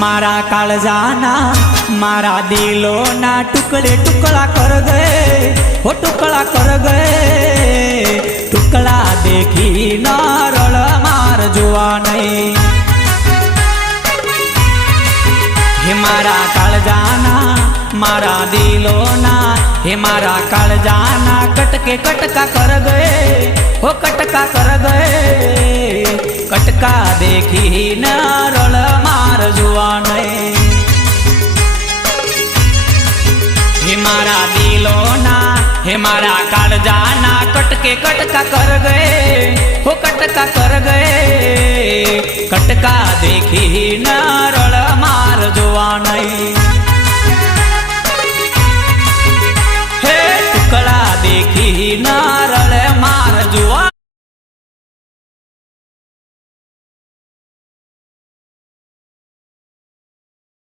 मारा काळजाना मारा दिलोना टुकड़े टुकड़ा कर गए हो टुकड़ा कर गए टुकड़ा देखी न रड़ मार जुआ नहीं हे मारा काळजाना मारा दिलोना हे मारा काळजाना कटके कटका कर गए हो कटका कर गए कटका देखी न रड़ मार जुआ नहीं हे मारा दिलोना हे मारा काळजाना कटके कटका कर गए हो कटका कर गए कटका देखी न रड़